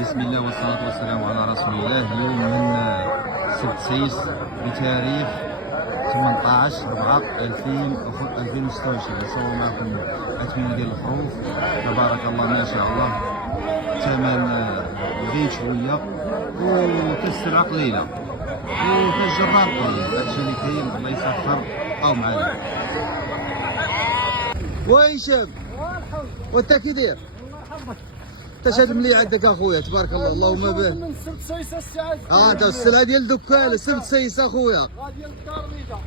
بسم الله والصلاة والسلام على رسول الله. اليوم من سبت سيس بتاريخ 18/4/2026 نصور معكم أثمنة ديال الخروف. تبارك الله ما شاء الله، ثمن زيد شوية وكالسلعة قليلة وكالجرار قليل. هادشي اللي كاين، الله يسخر أو معانا. وهشام وانت كي داير؟ تشهد مليح عندك اخويا تبارك الله، اللهم بارك. من سبت سيسه الساعه انت السلعه ديال دكان سبت سيس اخويا، ديال الدار البيضاء.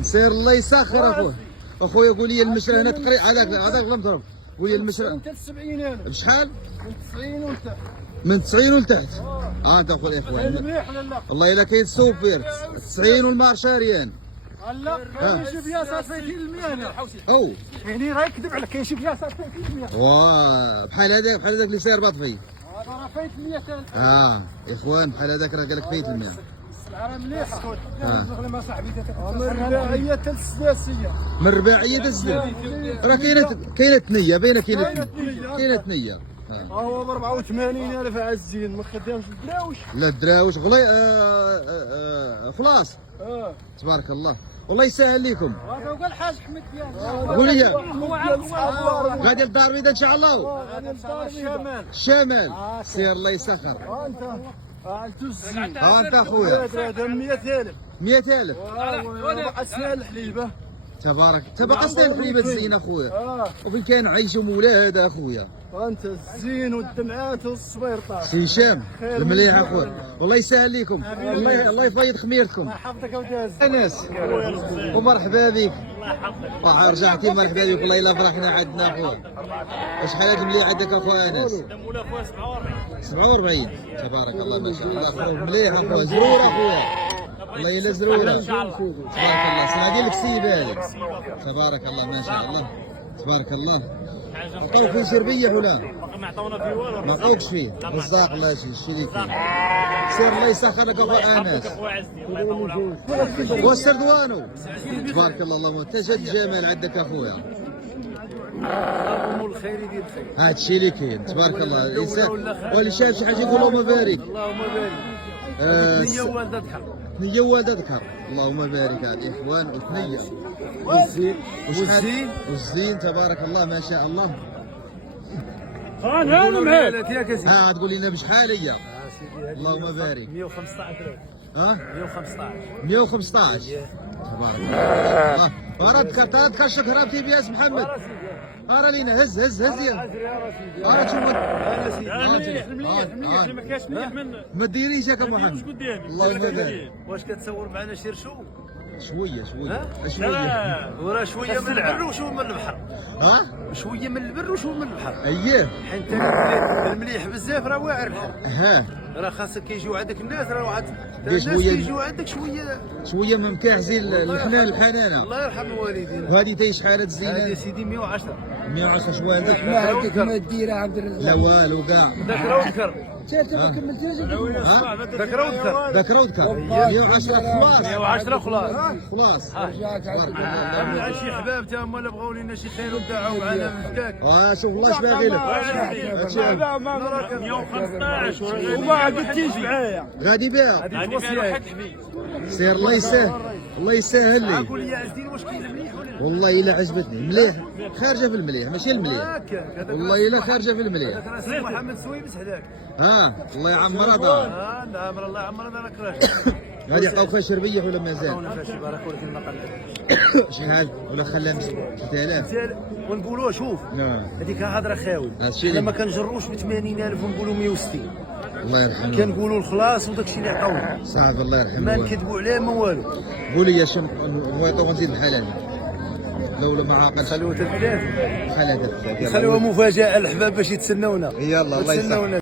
نسير الله يسخر اخويا. اخويا قول لي المشرى هنا تقريبا هذاك المضرب، قول لي المشرى انت 70,000 بشحال؟ من 90 وانت من 90 ولتحت. انت اخويا اخوان مليح لا والله الا كاين سوبر 90 والمارشا ريان. لا كاين شي فيها 30% هنا او يعني راه يكذب عليك، كاين شي فيها 30%. واه بحال هذاك اللي ساير باطفي. هذا راه فايت 100,000. يا اخوان بحال هذاك راه قال لك فايت الماء. السلعه راه مليحه. آه. صاحبي الرباعيه تاع السداسيه من الرباعيه تسلم راه كاينه ثنيه باينه، كاينه ثنيه. هو ب 84,000 عزين ما خدامش الدراوش. لا الدراوش غلي خلاص تبارك الله، والله يسهل لكم. هذا هو الحاج احمد ديالك. قول لي هو عارف غادي للدار البيضاء ان شاء الله. غادي للدار الشمال. الشمال سير الله يسخر. انت الزين انت اخويا هذا 100,000. 100,000 وبقى سنه الحليبه. تبارك تبقى سنين حليبه الزين اخويا. وفين كان عايش مولاه هذا اخويا. انت الزين والدمعات والصبيرطه. سي هشام المليح اخويا، والله يسهل لكم، الله يفيض خميرتكم. حفظك وداز انس ومرحبا بك. رجعتي مرحبا بك، والله الا فرحنا عندنا اخويا. شحال مليح عندك اخويا انس؟ 47 تبارك الله ما شاء الله. اخويا مليح اخويا، زرور اخويا والله الا زروره تبارك الله. سمع ديال الكسيب هذا تبارك الله ما شاء الله تبارك الله. عطاوك فيه شربيه ولا؟ ما عطاونا فيه والو. ما عطاوكش فيه رزاق لا شي اللي كاين. سير الله يسخرك اخويا انس. والسردوانو تبارك الله، اللهم تجد جمال عندك اخويا. اللهم الخير يدير الخير. هذا الشيء اللي كاين تبارك الله. الانسان واللي شاف شي حاجه يقول اللهم بارك. اللهم بارك. نية والدة تحر. ثنيه والده ذكر، اللهم بارك على الاخوان وثنيه والزين تبارك الله ما شاء الله. انا معاك. ها تقول لنا بشحال هي؟ اللهم بارك. 115,000. ها 115. 115 تبارك الله. ورا ذكرت الشكر بتي بياس محمد. ارى لينا هز هز هز ارى شوف مليح مليح ما كاينش مليح من ما ديريش هكا محمد. اللهم بارك. واش كتصور معنا شرشو؟ شويه لا وراه شويه من البر وشويه من البحر. ها شويه من البر وشويه من البحر. اييه حيت المليح بزاف راه واعر البحر. راه خاصك كيجيو عندك الناس، راه واحد الناس كيجيو عندك شويه ما مكاعزين الحنان الحنانه. الله يرحم الوالدين. وهذه تاي شحال الزينه؟ هذه سيدي 110. 110 شويه ما عندك ما دير عبد الرزاق. لا والو كاع. ذكر وذكر. ذكر وذكر 110 خلاص. 110 خلاص. خلاص عندنا شي حباب تا هما اللي بغاو لنا شي خير ودعوا معنا من فداك. شوف الله اش باغي لك. 115 وما قلتيش معايا. غادي بها توصيات. سير الله يسهل، الله يسهل لي. قول لي يا عزيز واش كاين مليح ولا لا؟ والله الا عجبتني مليح، خارجه في المليح ماشي المليح. والله الا خارجه في المليح. هذاك راه سي محمد سويبس هذاك. الله يعمرها دار. نعم الله يعمرها دارك راه. غادي يعطيوك فيها شربيه ولا مازال؟ عطاونا فيها شي بارك ولا فيما قال. شحال ولا خلاها 6000؟ ونقولوا شوف هذيك هضره خاوي. هادشي حنا ما كنجروش ب 80,000 ونقولوا 160. الله يرحمه. كنقولوا الخلاص وداك الشيء اللي عطاونا. صافي الله يرحمه. ما نكذبوا عليه ما والو. قول لي شنو نعطيو نزيد بحال هذا لولا ما عاقلش. خلوها 3000. خليها خلوها مفاجاه الحباب باش يتسناونا. يلا الله يسلمك.